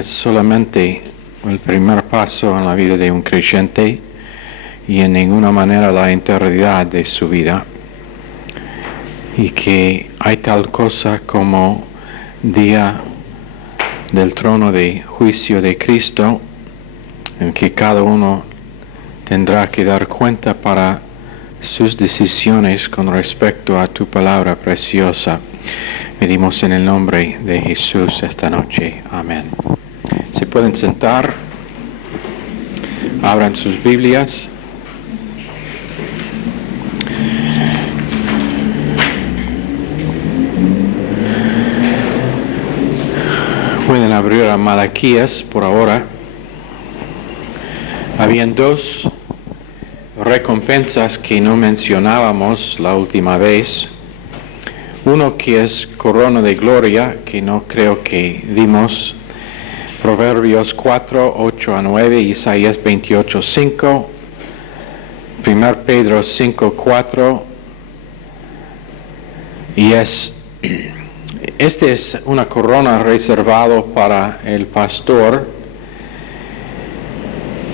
Es solamente el primer paso en la vida de un creyente y en ninguna manera la integridad de su vida. Y que hay tal cosa como día del trono de juicio de Cristo, en que cada uno tendrá que dar cuenta para sus decisiones con respecto a tu palabra preciosa. Pedimos en el nombre de Jesús esta noche. Amén. Se pueden sentar. Abran sus Biblias. Pueden abrir a Malaquías por ahora. Habían dos recompensas que no mencionábamos la última vez. Uno que es corona de gloria, que no creo que dimos. Proverbios 4, 8 a 9, Isaías 28, 5, 1 Pedro 5, 4. Y esta es una corona reservada para el pastor.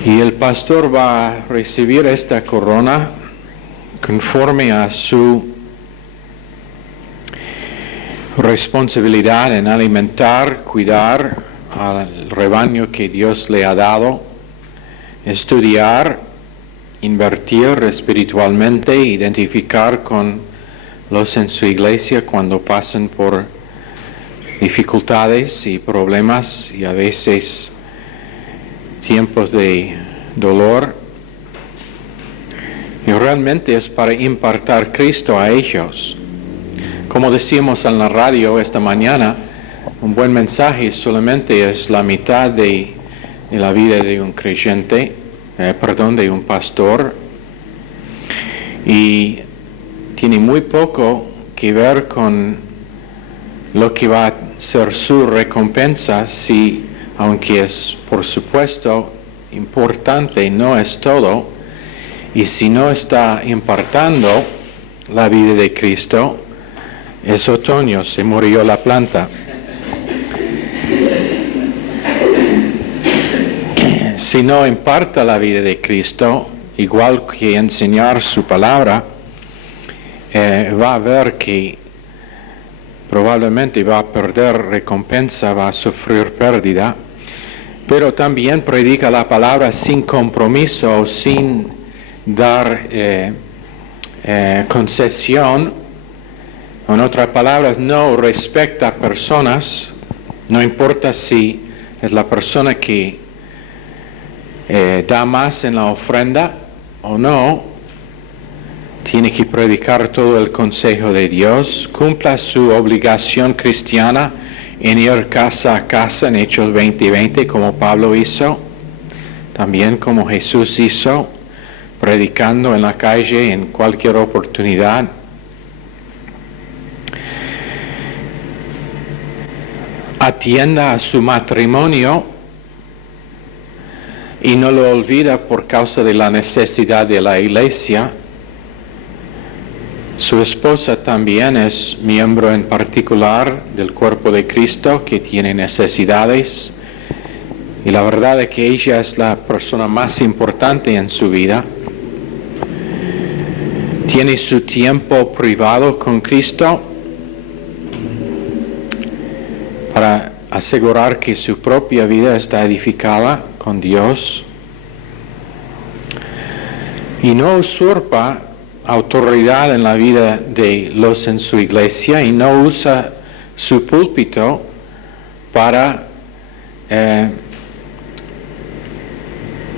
Y el pastor va a recibir esta corona conforme a su responsabilidad en alimentar, cuidar al rebaño que Dios le ha dado, estudiar, invertir espiritualmente, identificar con los en su iglesia cuando pasan por dificultades y problemas y a veces tiempos de dolor. Y realmente es para impartir Cristo a ellos. Como decíamos en la radio esta mañana, un buen mensaje solamente es la mitad de la vida de un creyente, de un pastor, y tiene muy poco que ver con lo que va a ser su recompensa, si, aunque es por supuesto importante, no es todo, y si no está impartiendo la vida de Cristo, es otoño, se murió la planta. Si no imparta la vida de Cristo, igual que enseñar su palabra, va a ver que probablemente va a perder recompensa, va a sufrir pérdida, pero también predica la palabra sin compromiso, sin dar concesión. En otras palabras, no respecta a personas, no importa si es la persona que da más en la ofrenda o no, tiene que predicar todo el consejo de Dios, cumpla su obligación cristiana en ir casa a casa en Hechos 20:20, como Pablo hizo, también como Jesús hizo, predicando en la calle en cualquier oportunidad. Atienda a su matrimonio y no lo olvida por causa de la necesidad de la iglesia. Su esposa también es miembro en particular del cuerpo de Cristo que tiene necesidades, y la verdad es que ella es la persona más importante en su vida. Tiene su tiempo privado con Cristo para asegurar que su propia vida está edificada con Dios, y no usurpa autoridad en la vida de los en su iglesia, y no usa su púlpito para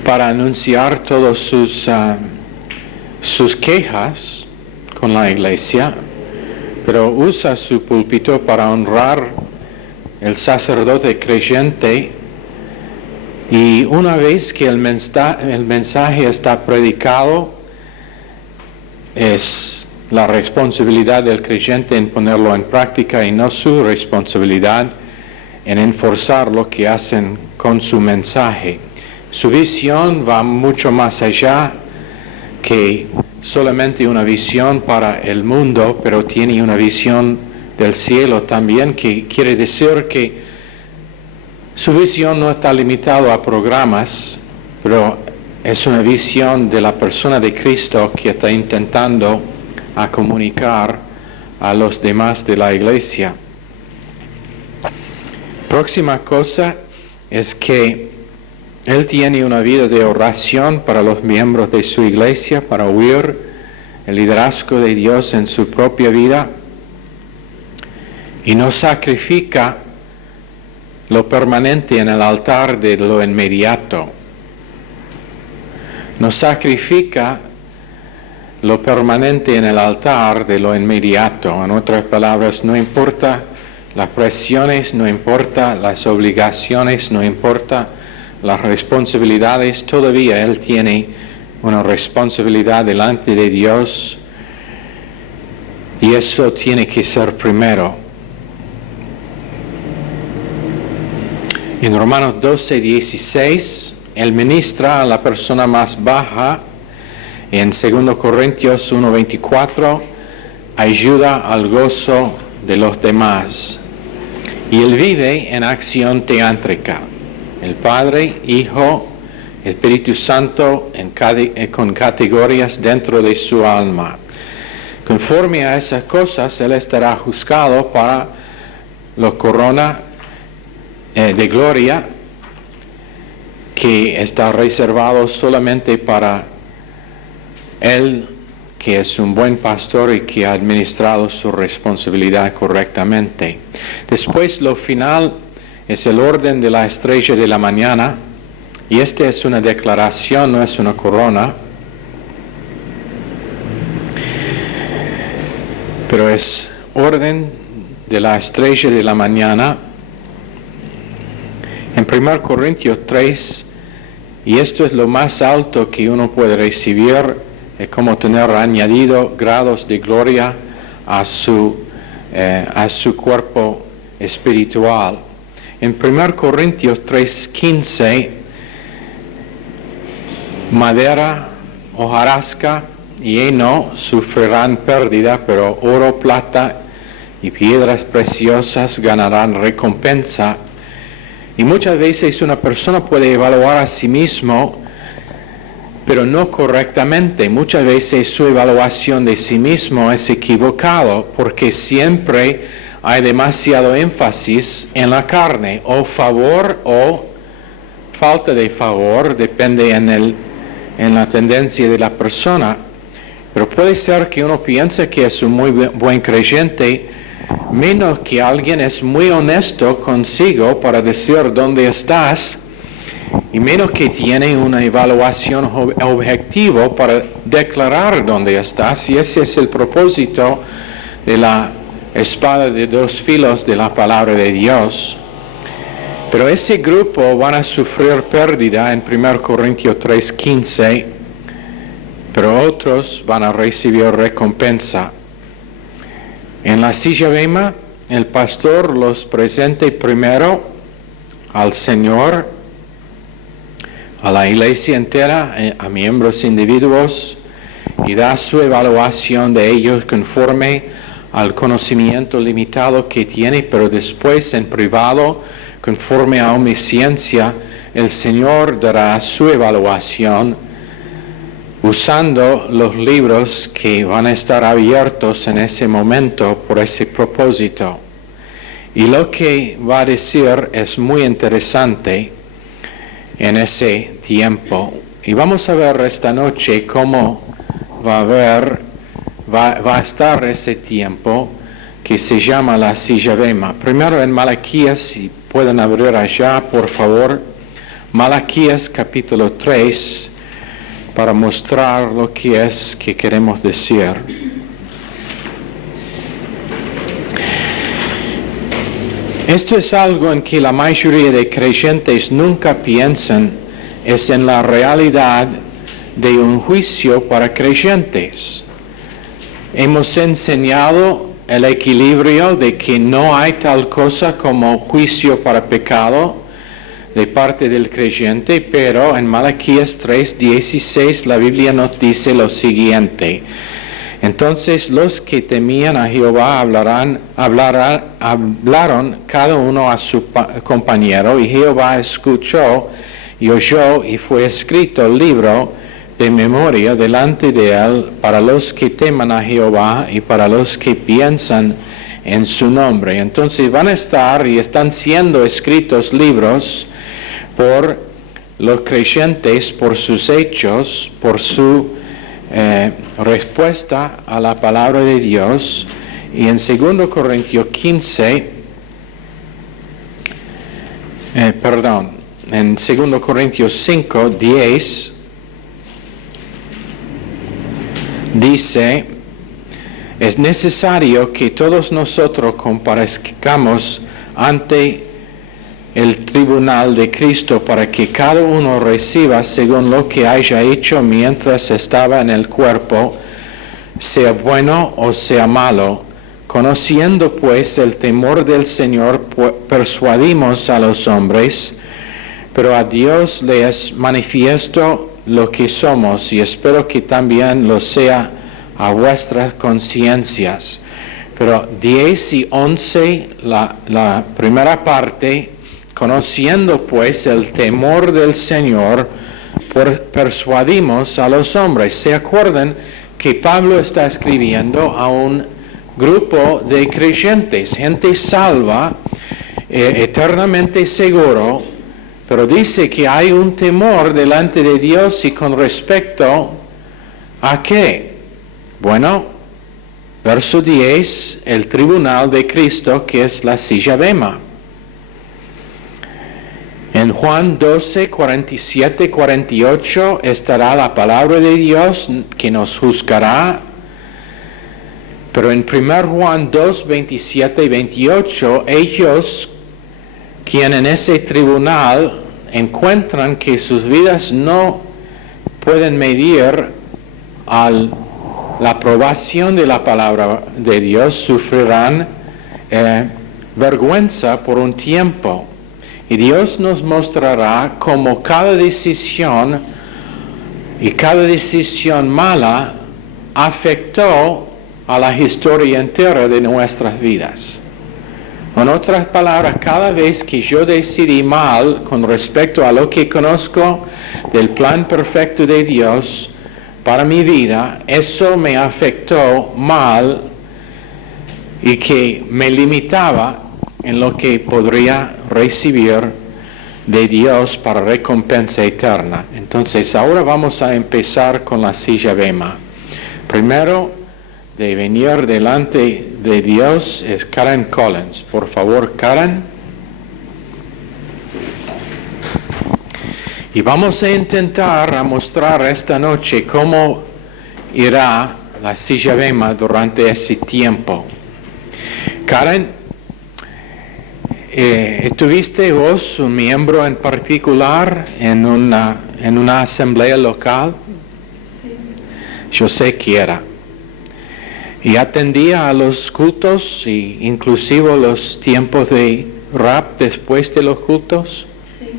anunciar todas sus quejas con la iglesia, pero usa su púlpito para honrar el sacerdote creyente. Y una vez que el mensaje está predicado, es la responsabilidad del creyente en ponerlo en práctica y no su responsabilidad en enforzar lo que hacen con su mensaje. Su visión va mucho más allá que solamente una visión para el mundo, pero tiene una visión del cielo también, que quiere decir que Su visión no está limitada a programas, pero es una visión de la persona de Cristo que está intentando a comunicar a los demás de la iglesia. Próxima cosa es que él tiene una vida de oración para los miembros de su iglesia, para oír el liderazgo de Dios en su propia vida, y no sacrifica lo permanente en el altar de lo inmediato. No sacrifica lo permanente en el altar de lo inmediato. En otras palabras, no importa las presiones, no importa las obligaciones, no importa las responsabilidades, todavía él tiene una responsabilidad delante de Dios y eso tiene que ser primero. En Romanos 12:16, él ministra a la persona más baja. En 2 Corintios 1:24, ayuda al gozo de los demás. Y él vive en acción teántrica. El Padre, Hijo, Espíritu Santo con categorías dentro de su alma. Conforme a esas cosas, él estará juzgado para la corona de gloria que está reservado solamente para él, que es un buen pastor y que ha administrado su responsabilidad correctamente. Después, lo final es el orden de la estrella de la mañana, y esta es una declaración, no es una corona, pero es orden de la estrella de la mañana. En 1 Corintios 3, y esto es lo más alto que uno puede recibir, es como tener añadido grados de gloria a su cuerpo espiritual. En 1 Corintios 3:15, madera, hojarasca y heno sufrirán pérdida, pero oro, plata y piedras preciosas ganarán recompensa. Y muchas veces una persona puede evaluar a sí mismo, pero no correctamente. Muchas veces su evaluación de sí mismo es equivocado porque siempre hay demasiado énfasis en la carne, o favor o falta de favor, depende en la tendencia de la persona. Pero puede ser que uno piense que es un muy buen creyente, menos que alguien es muy honesto consigo para decir dónde estás, y menos que tiene una evaluación objetiva para declarar dónde estás, y ese es el propósito de la espada de dos filos de la palabra de Dios. Pero ese grupo van a sufrir pérdida en 1 Corintios 3:15, pero otros van a recibir recompensa. En la silla bema, el pastor los presenta primero al Señor, a la iglesia entera, a miembros individuos, y da su evaluación de ellos conforme al conocimiento limitado que tiene, pero después en privado, conforme a omnisciencia, el Señor dará su evaluación usando los libros que van a estar abiertos en ese momento por ese propósito. Y lo que va a decir es muy interesante en ese tiempo. Y vamos a ver esta noche cómo va a estar ese tiempo que se llama la silla bema. Primero en Malaquías, si pueden abrir allá, por favor, Malaquías capítulo 3, para mostrar lo que es que queremos decir. Esto es algo en que la mayoría de creyentes nunca piensan, es en la realidad de un juicio para creyentes. Hemos enseñado el equilibrio de que no hay tal cosa como juicio para pecado de parte del creyente, pero en Malaquías 3:16 la Biblia nos dice lo siguiente: Entonces los que temían a Jehová hablaron cada uno a su compañero, y Jehová escuchó y oyó, y fue escrito el libro de memoria delante de él para los que teman a Jehová y para los que piensan en su nombre. Entonces van a estar y están siendo escritos libros por los creyentes, por sus hechos, por su respuesta a la palabra de Dios. Y en 2 Corintios 15, en 2 Corintios 5, 10, dice: es necesario que todos nosotros comparezcamos ante el tribunal de Cristo para que cada uno reciba según lo que haya hecho mientras estaba en el cuerpo, sea bueno o sea malo. Conociendo pues el temor del Señor, persuadimos a los hombres, pero a Dios le es manifiesto lo que somos, y espero que también lo sea a vuestras conciencias. Pero 10 y 11, la primera parte: conociendo pues el temor del Señor, persuadimos a los hombres. ¿Se acuerdan que Pablo está escribiendo a un grupo de creyentes, gente salva, eternamente seguro, pero dice que hay un temor delante de Dios? ¿Y con respecto a qué? Bueno, verso 10, el tribunal de Cristo, que es la silla bema. En Juan 12, 47, 48 estará la palabra de Dios que nos juzgará. Pero en 1 Juan 2, 27 y 28, ellos, quienes en ese tribunal encuentran que sus vidas no pueden medir la aprobación de la palabra de Dios, sufrirán vergüenza por un tiempo. Y Dios nos mostrará cómo cada decisión mala afectó a la historia entera de nuestras vidas. En otras palabras, cada vez que yo decidí mal con respecto a lo que conozco del plan perfecto de Dios para mi vida, eso me afectó mal y que me limitaba en lo que podría recibir de Dios para recompensa eterna. Entonces ahora vamos a empezar con la silla bema. Primero de venir delante de Dios es Karen Collins. Por favor, Karen. Y vamos a intentar mostrar esta noche cómo irá la silla bema durante ese tiempo. Karen, ¿estuviste vos un miembro en particular en una asamblea local? Sí. Yo sé que era. Y atendía a los cultos, e inclusive los tiempos de rap después de los cultos. Sí.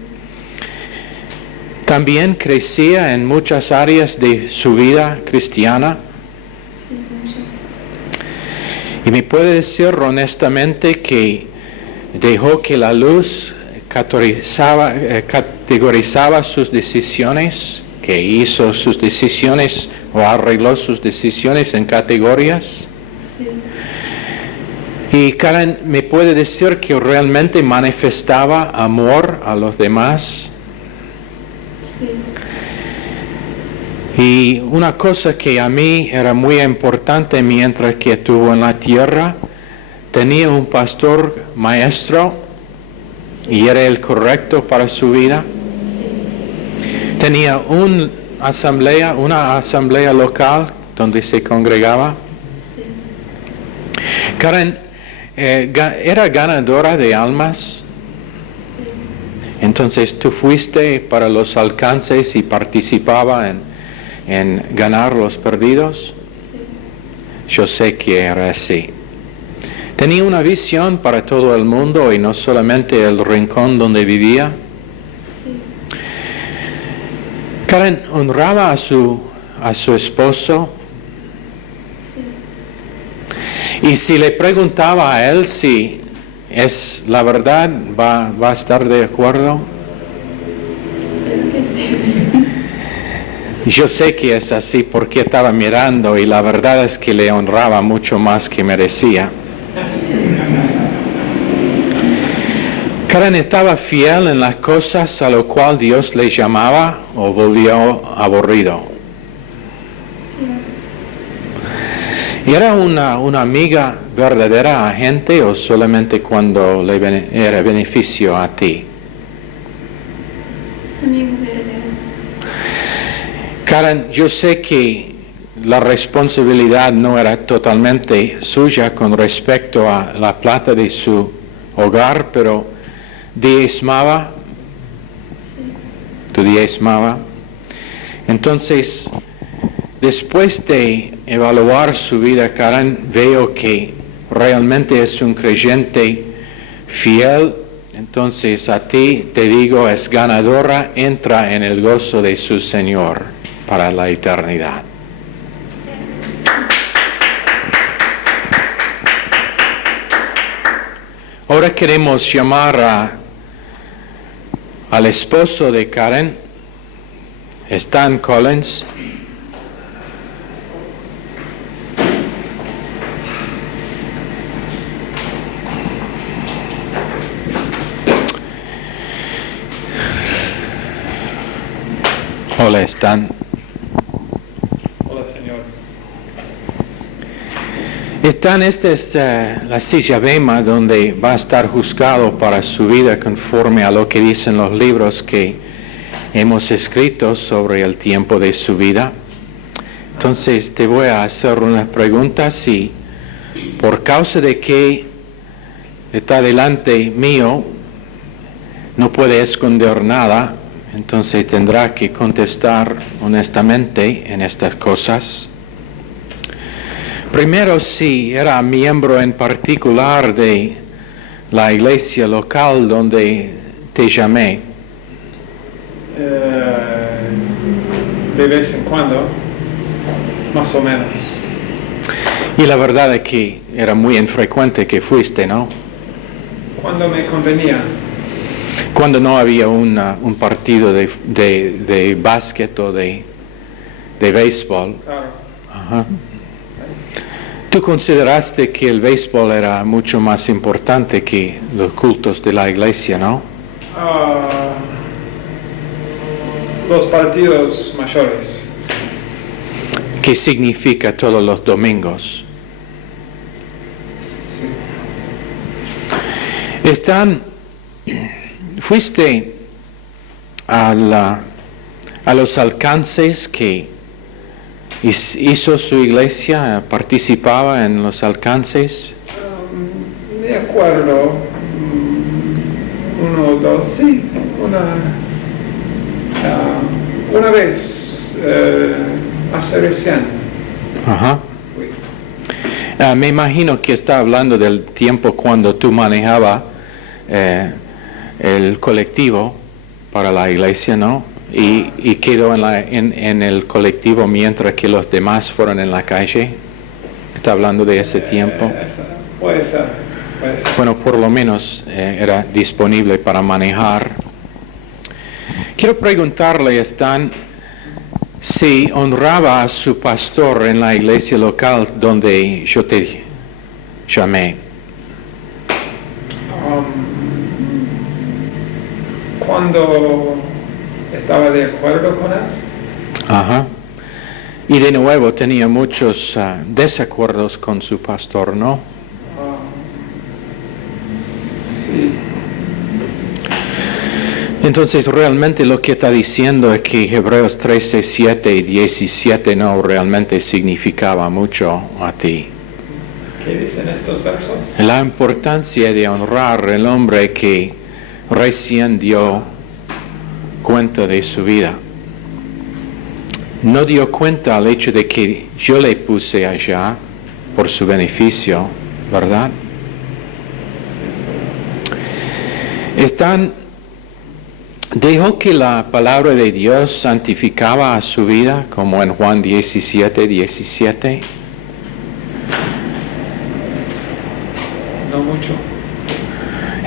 También crecía en muchas áreas de su vida cristiana. Sí, mucho. Y me puede decir honestamente que dejó que la luz categorizaba sus decisiones, que hizo sus decisiones o arregló sus decisiones en categorías. Sí. Y Karen me puede decir que realmente manifestaba amor a los demás. Sí. Y una cosa que a mí era muy importante mientras que estuvo en la tierra: tenía un pastor maestro y era el correcto para su vida. Tenía una asamblea local donde se congregaba. Karen era ganadora de almas. Entonces tú fuiste para los alcances y participaba en ganar los perdidos. Yo sé que era así. Tenía una visión para todo el mundo y no solamente el rincón donde vivía. Sí. Karen honraba a su esposo. Sí. Y si le preguntaba a él si es la verdad, ¿va a estar de acuerdo? Yo sé que es así porque estaba mirando y la verdad es que le honraba mucho más que merecía. Karen estaba fiel en las cosas a lo cual Dios le llamaba o volvió aburrido. ¿Era una amiga verdadera a gente o solamente cuando era beneficio a ti? Amigo verdadero. Karen, yo sé que la responsabilidad no era totalmente suya con respecto a la plata de su hogar, pero diezmaba. ¿Tú diezmaba? Entonces, después de evaluar su vida, Karen, veo que realmente es un creyente fiel. Entonces a ti te digo, es ganadora, entra en el gozo de su Señor para la eternidad. Ahora queremos llamar al esposo de Karen, Stan Collins. Hola, Stan. Hola, Señor. Stan, esta es la silla bema donde va a estar juzgado para su vida conforme a lo que dicen los libros que hemos escrito sobre el tiempo de su vida. Entonces te voy a hacer unas preguntas y por causa de que está delante mío, no puede esconder nada. Entonces tendrá que contestar honestamente en estas cosas. Primero, si era miembro en particular de la iglesia local donde te llamé. De vez en cuando, más o menos. Y la verdad es que era muy infrecuente que fuiste, ¿no? Cuando me convenía. Cuando no había un partido de básquet o de béisbol. Claro. Ajá. ¿Tú consideraste que el béisbol era mucho más importante que los cultos de la iglesia, no? Los partidos mayores. ¿Qué significa todos los domingos? ¿Fuiste a los alcances que hizo su iglesia? ¿Participaba en los alcances? De acuerdo. Uno o dos, sí. Una vez hace recién. Ajá. Me imagino que está hablando del tiempo cuando tú manejabas el colectivo para la iglesia, ¿no? Y quedó en el colectivo mientras que los demás fueron en la calle. Está hablando de ese tiempo. Puede ser. Bueno, por lo menos era disponible para manejar. Quiero preguntarle, Stan, si honraba a su pastor en la iglesia local donde yo te llamé. Cuando estaba de acuerdo con él. Ajá. Y de nuevo tenía muchos desacuerdos con su pastor, ¿no? Sí. Entonces realmente lo que está diciendo es que Hebreos 13, 7 y 17 no realmente significaba mucho a ti. ¿Qué dicen estos versos? La importancia de honrar al hombre que recién dio cuenta de su vida. No dio cuenta al hecho de que yo le puse allá por su beneficio, ¿verdad? Dejó que la palabra de Dios santificaba a su vida, como en Juan 17, 17.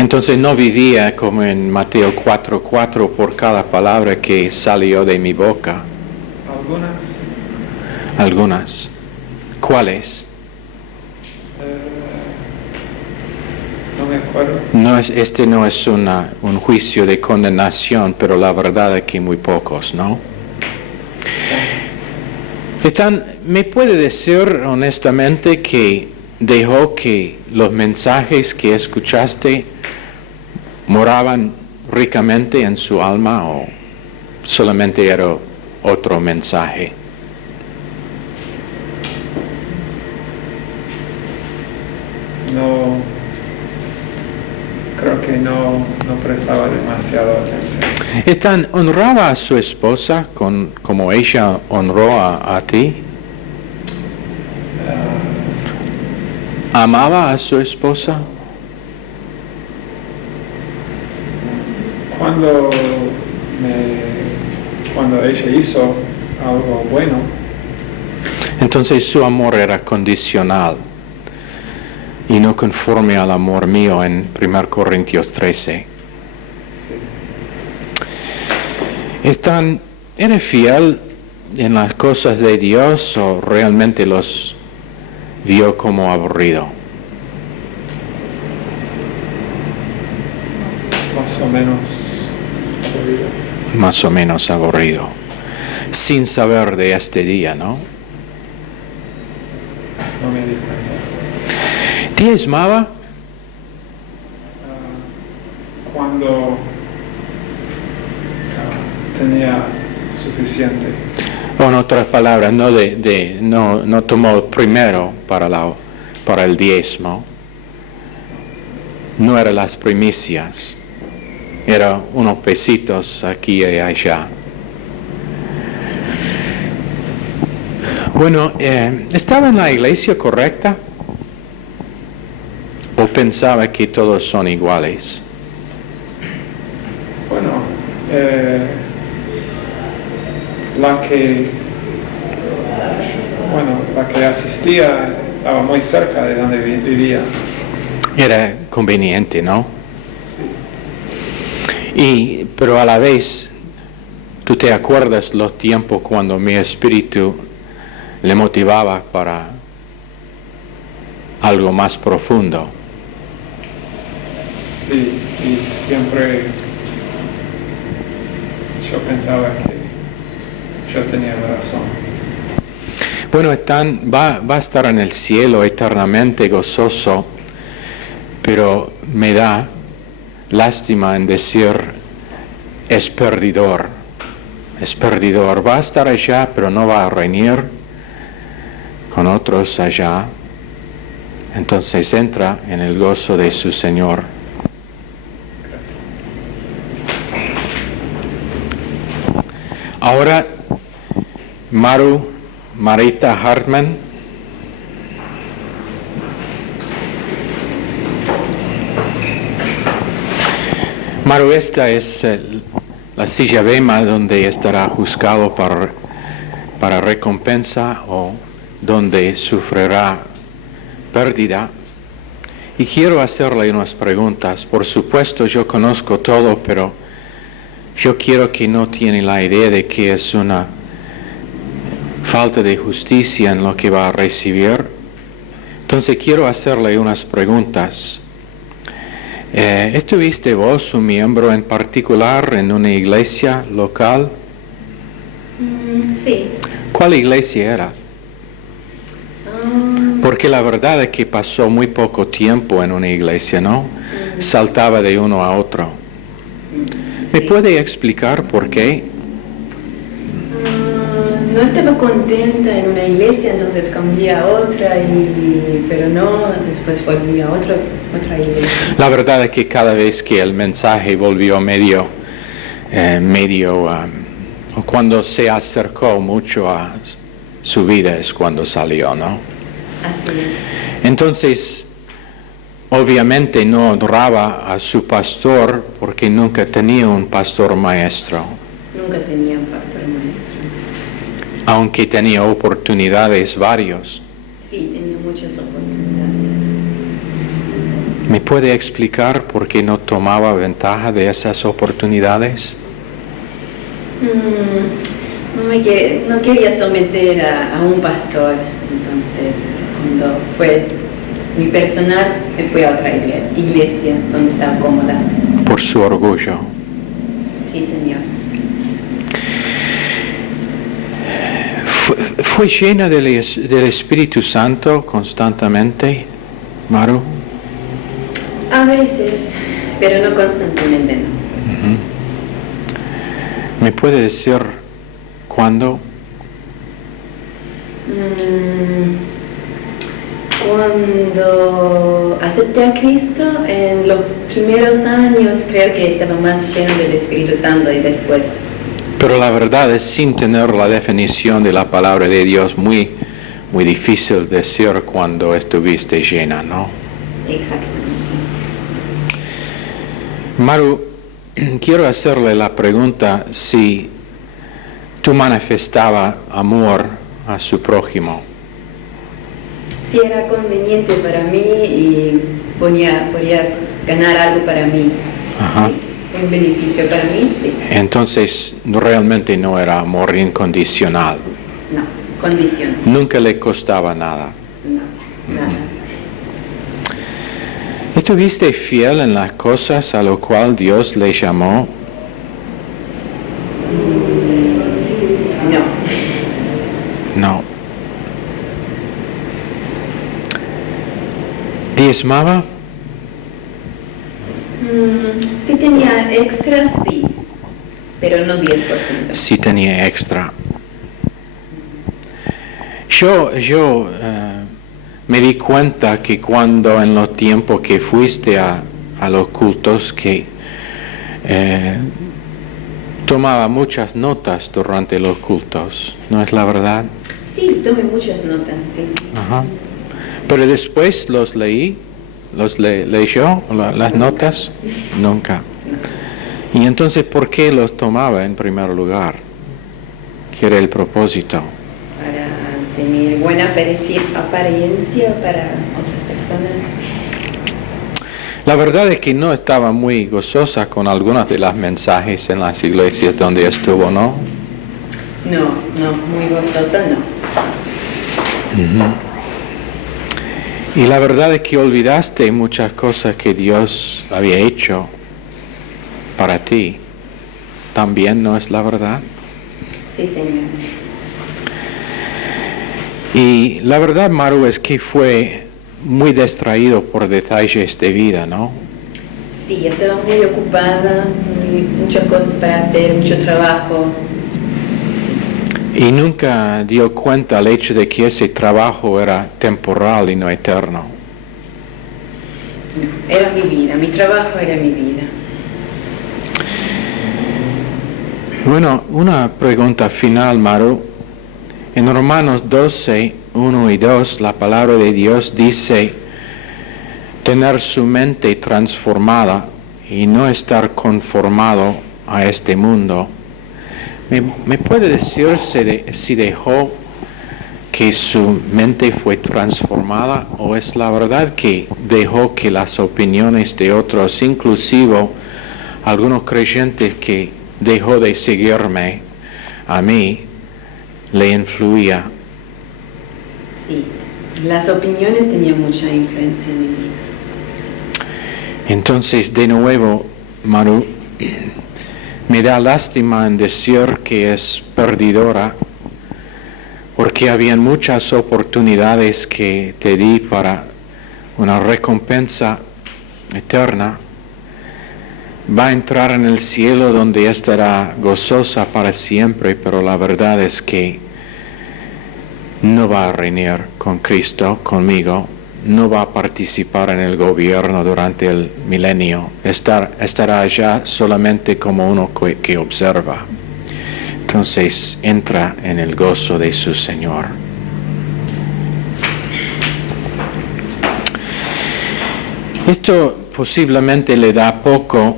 Entonces no vivía como en Mateo 4:4 por cada palabra que salió de mi boca. Algunas. ¿Cuáles? No me acuerdo. Este no es un juicio de condenación, pero la verdad es que muy pocos, ¿no? ¿Me puede decir honestamente que dejó que los mensajes que escuchaste moraban ricamente en su alma o solamente era otro mensaje? No, creo que no prestaba demasiada atención. ¿Honraba a su esposa como ella honró a ti? ¿Amaba a su esposa? Cuando ella hizo algo bueno. Entonces su amor era condicional y no conforme al amor mío en 1 Corintios 13. ¿Era fiel en las cosas de Dios o realmente los vio como aburrido? Más o menos aburrido. Sin saber de este día, ¿no? No me di cuenta. ¿Diezmaba? Cuando tenía suficiente. O en otras palabras, no tomó primero para el diezmo. No eran las primicias. Era unos pesitos aquí y allá. Bueno, ¿estaba en la iglesia correcta? ¿O pensaba que todos son iguales? Bueno, la que asistía estaba muy cerca de donde vivía. Era conveniente, ¿no? Sí. Pero a la vez, ¿tú te acuerdas los tiempos cuando mi espíritu le motivaba para algo más profundo? Sí, y siempre yo pensaba que yo tenía la razón. Bueno, va a estar en el cielo eternamente gozoso, pero me da lástima en decir es perdidor. Va a estar allá, pero no va a reñir con otros allá. Entonces entra en el gozo de su Señor. Ahora, Marita Hartman. Maru, esta es la silla bema donde estará juzgado para recompensa o donde sufrirá pérdida. Y quiero hacerle unas preguntas. Por supuesto, yo conozco todo, pero yo quiero que no tiene la idea de que es una falta de justicia en lo que va a recibir. Entonces quiero hacerle unas preguntas. ¿Estuviste vos un miembro en particular en una iglesia local? Sí. ¿Cuál iglesia era? Porque la verdad es que pasó muy poco tiempo en una iglesia, ¿no? Saltaba de uno a otro. ¿Me puede explicar por qué? No estaba contenta en una iglesia, entonces cambié a otra, pero no, después volví a otra iglesia. La verdad es que cada vez que el mensaje volvió o cuando se acercó mucho a su vida es cuando salió, ¿no? Así es. Entonces, obviamente no honraba a su pastor porque nunca tenía un pastor maestro. Nunca tenía un pastor maestro. Aunque tenía oportunidades varios. Sí, tenía muchas oportunidades. ¿Me puede explicar por qué no tomaba ventaja de esas oportunidades? No quería someter a un pastor, entonces cuando fue muy personal me fui a otra iglesia donde estaba cómoda. Por su orgullo. Sí, Señor. ¿Fue llena del Espíritu Santo constantemente, Maru? A veces, pero no constantemente, no. Uh-huh. ¿Me puede decir cuándo? Cuando acepté a Cristo, en los primeros años creo que estaba más lleno del Espíritu Santo y después. Pero la verdad es, sin tener la definición de la palabra de Dios, muy difícil decir cuando estuviste llena, ¿no? Exactamente. Maru, quiero hacerle la pregunta si tú manifestabas amor a su prójimo. Si era conveniente para mí y podía ganar algo para mí. Ajá. Sí, un beneficio para mí, sí. Entonces, realmente no era amor incondicional. No, condición. Nunca le costaba nada. No, nada. ¿Estuviste fiel en las cosas a lo cual Dios le llamó? No. No. ¿Diezmaba? Si tenía extra, sí, pero no 10%. Sí tenía extra. Yo me di cuenta que cuando en los tiempos que fuiste a los cultos, que tomaba muchas notas durante los cultos, ¿no es la verdad? Sí, tomé muchas notas, sí. Ajá. Pero después los leí, leyó las notas, nunca. Y entonces, ¿por qué los tomaba en primer lugar? ¿Qué era el propósito? Para tener buena apariencia para otras personas. La verdad es que no estaba muy gozosa con algunos de los mensajes en las iglesias donde estuvo, ¿no? No, muy gozosa no. Uh-huh. Y la verdad es que olvidaste muchas cosas que Dios había hecho para ti. ¿También no es la verdad? Sí, Señor. Y la verdad, Maru, es que fue muy distraído por detalles de vida, ¿no? Sí, estaba muy ocupada, muchas cosas para hacer, mucho trabajo. Y nunca dio cuenta al hecho de que ese trabajo era temporal y no eterno. No, era mi vida, mi trabajo era mi vida. Bueno, una pregunta final, Maru. En Romanos 12, 1 y 2, la palabra de Dios dice tener su mente transformada y no estar conformado a este mundo. ¿Me puede decir si dejó que su mente fue transformada o es la verdad que dejó que las opiniones de otros, inclusive algunos creyentes que dejó de seguirme a mí, le influía? Sí, las opiniones tenían mucha influencia en mi vida. Entonces, de nuevo, Maru, me da lástima en decir que es perdidora, porque habían muchas oportunidades que te di para una recompensa eterna. Va a entrar en el cielo donde estará gozosa para siempre, pero la verdad es que no va a reinar con Cristo, conmigo, no va a participar en el gobierno durante el milenio, estará allá solamente como uno que observa. Entonces entra en el gozo de su Señor. Esto posiblemente le da poco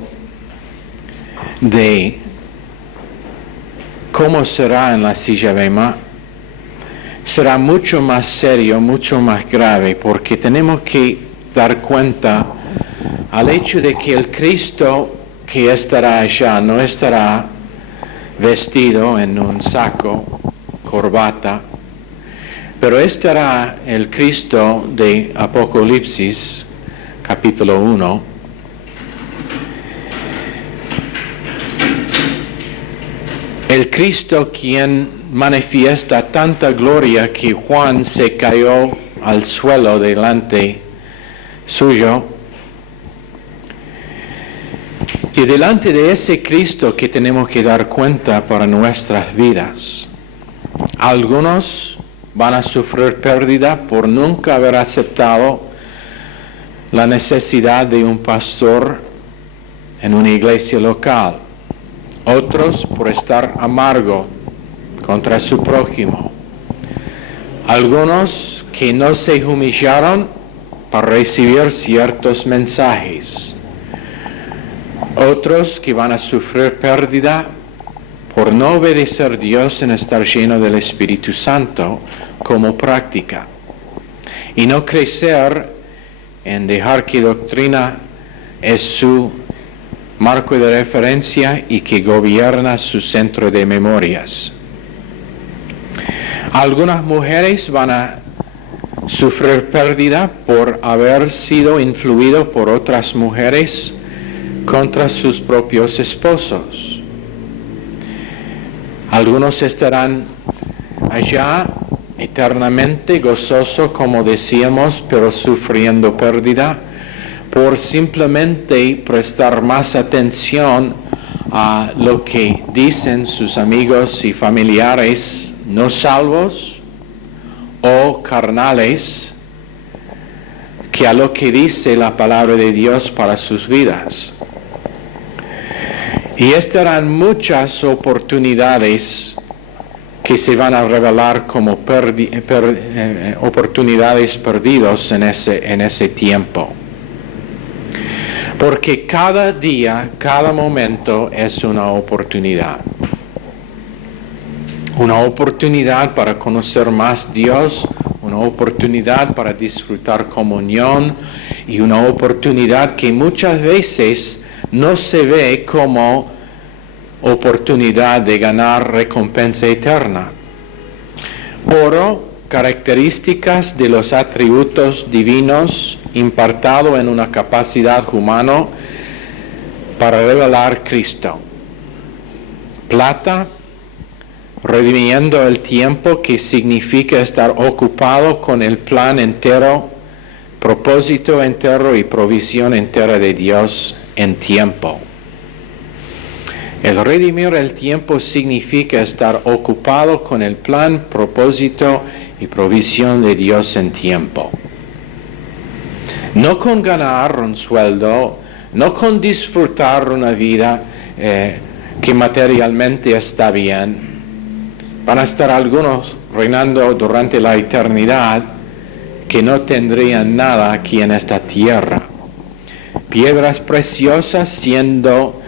de cómo será en la silla Bema. Será mucho más serio, mucho más grave, porque tenemos que dar cuenta al hecho de que el Cristo que estará allá no estará vestido en un saco, corbata, pero estará el Cristo de Apocalipsis, capítulo 1, el Cristo quien manifiesta tanta gloria que Juan se cayó al suelo delante suyo. Y delante de ese Cristo que tenemos que dar cuenta para nuestras vidas, algunos van a sufrir pérdida por nunca haber aceptado la necesidad de un pastor en una iglesia local. Otros por estar amargo contra su prójimo. Algunos que no se humillaron para recibir ciertos mensajes. Otros que van a sufrir pérdida por no obedecer a Dios en estar lleno del Espíritu Santo como práctica. Y no crecer en dejar que doctrina es su marco de referencia y que gobierna su centro de memorias. Algunas mujeres van a sufrir pérdida por haber sido influidos por otras mujeres contra sus propios esposos. Algunos estarán allá eternamente gozosos, como decíamos, pero sufriendo pérdida por simplemente prestar más atención a lo que dicen sus amigos y familiares no salvos o carnales que a lo que dice la palabra de Dios para sus vidas. Y estarán muchas oportunidades que se van a revelar como oportunidades perdidas en ese tiempo. Porque cada día, cada momento es una oportunidad. Una oportunidad para conocer más Dios, una oportunidad para disfrutar comunión y una oportunidad que muchas veces no se ve como oportunidad de ganar recompensa eterna. Oro, características de los atributos divinos impartado en una capacidad humana para revelar Cristo. Plata, redimiendo el tiempo, que significa estar ocupado con el plan entero, propósito entero y provisión entera de Dios en tiempo. El redimir el tiempo significa estar ocupado con el plan, propósito y provisión de Dios en tiempo. No con ganar un sueldo, no con disfrutar una vida que materialmente está bien. Van a estar algunos reinando durante la eternidad que no tendrían nada aquí en esta tierra. Piedras preciosas, siendo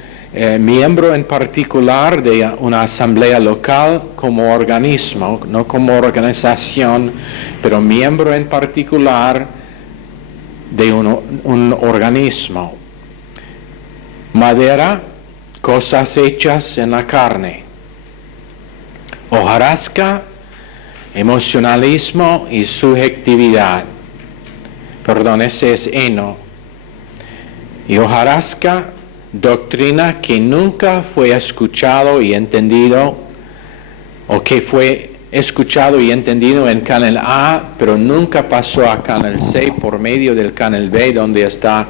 miembro en particular de una asamblea local como organismo, no como organización, pero miembro en particular de un organismo. Madera, cosas hechas en la carne. Hojarasca, emocionalismo y subjetividad. Perdón, ese es heno. Y hojarasca, doctrina que nunca fue escuchado y entendido, o que fue escuchado y entendido en Canal A, pero nunca pasó a Canal C por medio del Canal B, donde está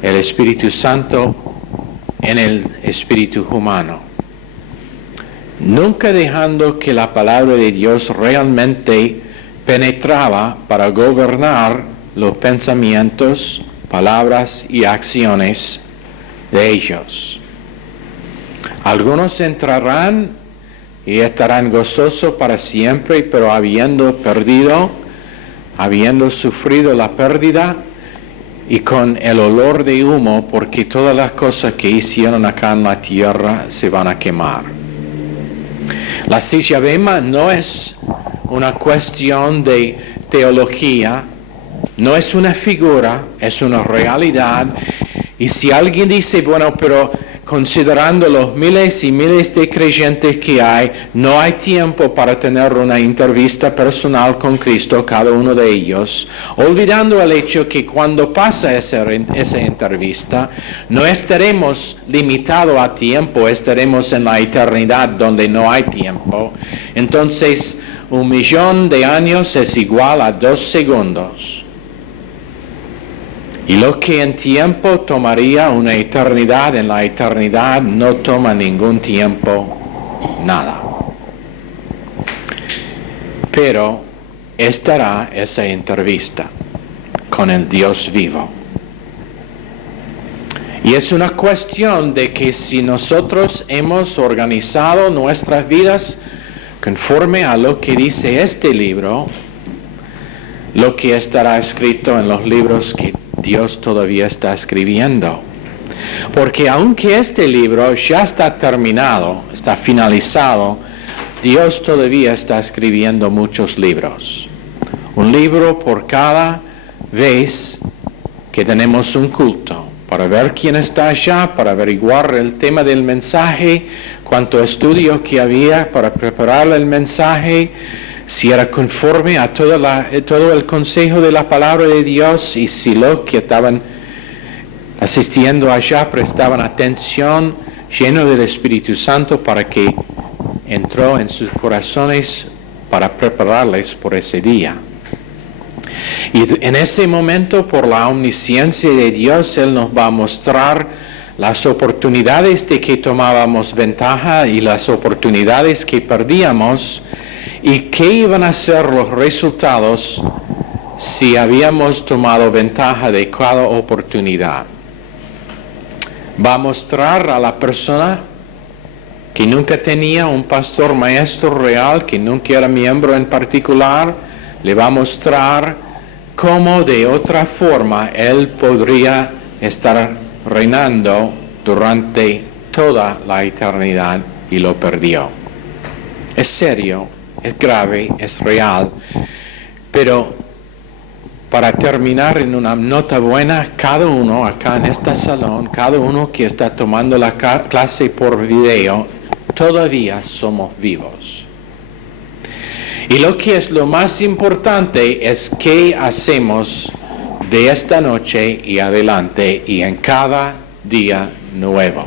el Espíritu Santo en el espíritu humano. Nunca dejando que la palabra de Dios realmente penetraba para gobernar los pensamientos, palabras y acciones de ellos. Algunos entrarán y estarán gozosos para siempre, pero habiendo sufrido la pérdida y con el olor de humo, porque todas las cosas que hicieron acá en la tierra se van a quemar. La silla bema no es una cuestión de teología, no es una figura, es una realidad Y si alguien dice, bueno, pero considerando los miles y miles de creyentes que hay, no hay tiempo para tener una entrevista personal con Cristo, cada uno de ellos, olvidando el hecho que cuando pasa esa entrevista, no estaremos limitados a tiempo, estaremos en la eternidad donde no hay tiempo. Entonces, 1,000,000 de años es igual a 2 segundos. Y lo que en tiempo tomaría una eternidad, en la eternidad no toma ningún tiempo, nada. Pero estará esa entrevista con el Dios vivo. Y es una cuestión de que si nosotros hemos organizado nuestras vidas conforme a lo que dice este libro, lo que estará escrito en los libros que Dios todavía está escribiendo. Porque aunque este libro ya está terminado, está finalizado, Dios todavía está escribiendo muchos libros. Un libro por cada vez que tenemos un culto, para ver quién está allá, para averiguar el tema del mensaje, cuánto estudio que había para preparar el mensaje, si era conforme a todo el consejo de la palabra de Dios y si los que estaban asistiendo allá prestaban atención, lleno del Espíritu Santo para que entró en sus corazones para prepararles por ese día. Y en ese momento, por la omnisciencia de Dios, Él nos va a mostrar las oportunidades de que tomábamos ventaja y las oportunidades que perdíamos, y qué iban a ser los resultados si habíamos tomado ventaja de cada oportunidad. Va a mostrar a la persona que nunca tenía un pastor maestro real, que nunca era miembro en particular, le va a mostrar cómo de otra forma él podría estar reinando durante toda la eternidad y lo perdió. Es serio, es grave, es real, pero para terminar en una nota buena, cada uno acá en este salón, cada uno que está tomando la clase por video, todavía somos vivos. Y lo que es lo más importante es qué hacemos de esta noche y adelante y en cada día nuevo.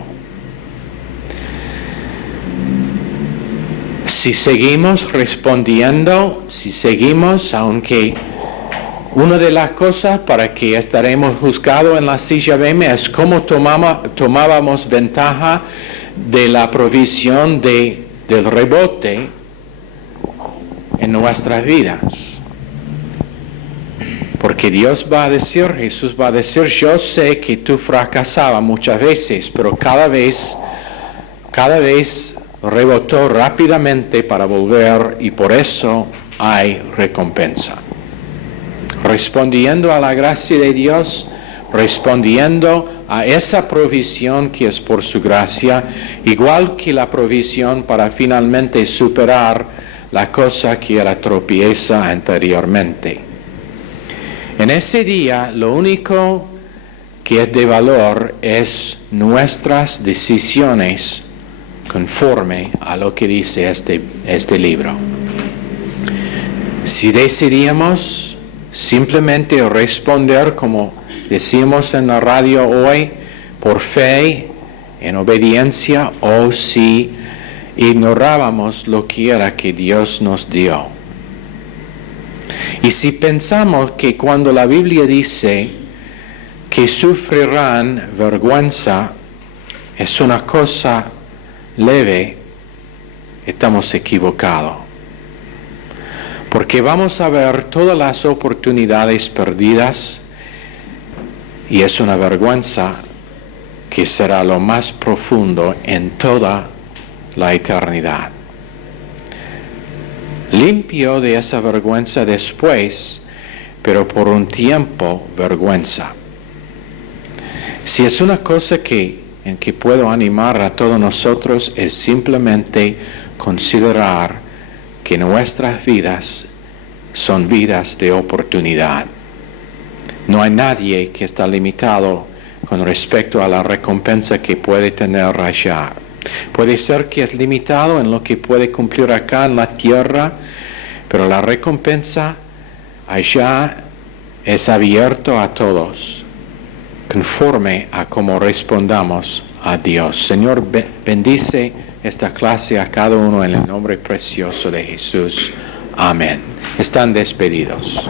Si seguimos respondiendo, si seguimos, aunque una de las cosas para que estaremos juzgados en la silla BM es cómo tomábamos ventaja de la provisión del rebote en nuestras vidas. Porque Dios va a decir, Jesús va a decir, yo sé que tú fracasabas muchas veces, pero cada vez rebotó rápidamente para volver y por eso hay recompensa. Respondiendo a la gracia de Dios, respondiendo a esa provisión que es por su gracia, igual que la provisión para finalmente superar la cosa que era tropieza anteriormente. En ese día, lo único que es de valor es nuestras decisiones conforme a lo que dice este libro. Si decidíamos simplemente responder, como decimos en la radio hoy, por fe, en obediencia, o si ignorábamos lo que era que Dios nos dio. Y si pensamos que cuando la Biblia dice que sufrirán vergüenza, es una cosa leve, estamos equivocados. Porque vamos a ver todas las oportunidades perdidas y es una vergüenza que será lo más profundo en toda la eternidad. Limpio de esa vergüenza después, pero por un tiempo vergüenza. Si es una cosa en que puedo animar a todos nosotros es simplemente considerar que nuestras vidas son vidas de oportunidad. No hay nadie que está limitado con respecto a la recompensa que puede tener allá. Puede ser que es limitado en lo que puede cumplir acá en la tierra, pero la recompensa allá es abierto a todos, conforme a cómo respondamos a Dios. Señor, bendice esta clase a cada uno en el nombre precioso de Jesús. Amén. Están despedidos.